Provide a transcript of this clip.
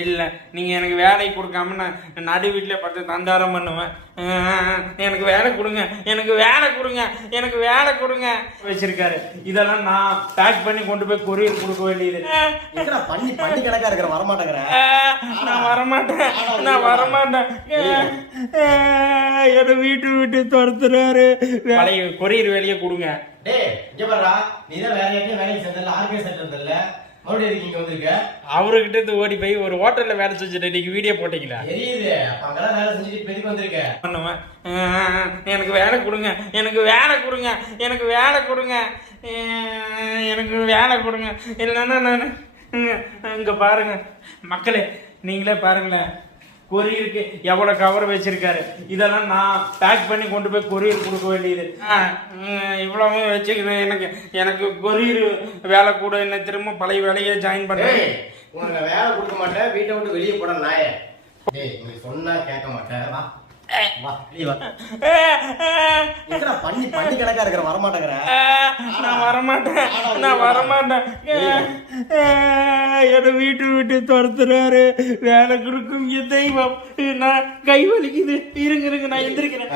இல்லை நீங்கள் எனக்கு வேலை கொடுக்காம நான் நடு வீட்டில் பார்த்து தந்தாரம் பண்ணுவேன். எனக்கு வேலை கொடுங்க, எனக்கு வேலை கொடுங்க, எனக்கு வேலை கொடுங்க வச்சிருக்காரு. இதெல்லாம் நான் பேக் பண்ணி கொண்டு போய் கொரியர் கொடுக்க வேண்டியது. பண்ணி கணக்கா இருக்கிற வரமாட்டேங்கிறேன். நான் வரமாட்டேன், நான் வரமாட்டேன். என்னை வீட்டு துரத்துறாரு. பழைய கொரியர் வேலையை கொடுங்க. நீதான் வேற யார்ட்டையும் வேலைக்கு சேர்ந்தல, ஆர்கே சேர்ந்தல, மறுபடியும் இங்க வந்திருக்க. அவர்கிட்ட இருந்து ஓடி போய் ஒரு ஹோட்டல்ல வேலை செஞ்சுட்டு இன்னைக்கு வீடியோ போட்டீங்களா? தெரியுது, அங்கெல்லாம் வேலை செஞ்சுட்டு பெருக்கி வந்திருக்க. பண்ணுவேன். எனக்கு வேலை கொடுங்க, எனக்கு வேலை கொடுங்க, எனக்கு வேலை கொடுங்க, எனக்கு வேலை கொடுங்க. இல்லைன்னா நான் இங்க பாருங்க மக்களே, நீங்களே பாருங்களேன், கொரியருக்கு எவ்வளோ கவர் வச்சிருக்காரு. இதெல்லாம் நான் பேக் பண்ணி கொண்டு போய் கொரியர் கொடுக்க வேண்டியது. இவ்வளவு வச்சுக்கிறேன். எனக்கு கொரியர் வேலை கூட என்ன திரும்ப பழைய வேலையை ஜாயின் பண்ணேன். உனக்கு வேலை கொடுக்க மாட்டேன், வீட்டை விட்டு வெளியே போட நாயே. சொன்னா கேட்க மாட்டேன். பண்ணி கணக்கா இருக்கிற வரமாட்டேங்கிறேன். நான் வரமாட்டேன், நான் வரமாட்டேன். என்னை வீட்டு துரத்துறாரு. வேலை கொடுக்கும் தெய்வம். நான் கை வலிக்குது. இருங்க நான் எந்திரிக்கிறேன்.